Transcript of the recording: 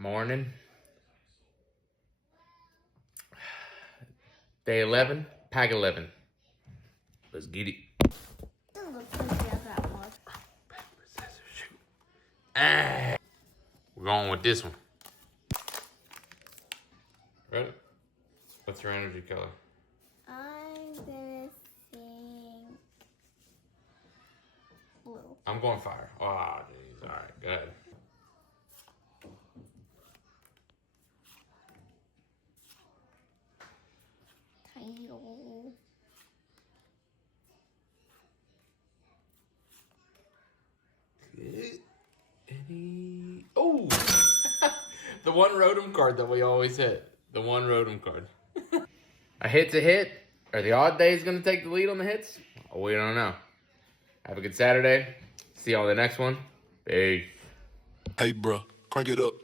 Morning. Day 11, pack 11. Let's get it. Doesn't look like he has that much. Ah. We're going with this one. Ready? What's your energy color? I'm gonna think blue. I'm going fire. Oh, jeez. All right, go ahead. Title. Oh! The one Rotom card that we always hit. The one Rotom card. A hit's a hit. Are the odd days going to take the lead on the hits? We don't know. Have a good Saturday. See you on the next one. Peace. Hey, bro, crank it up.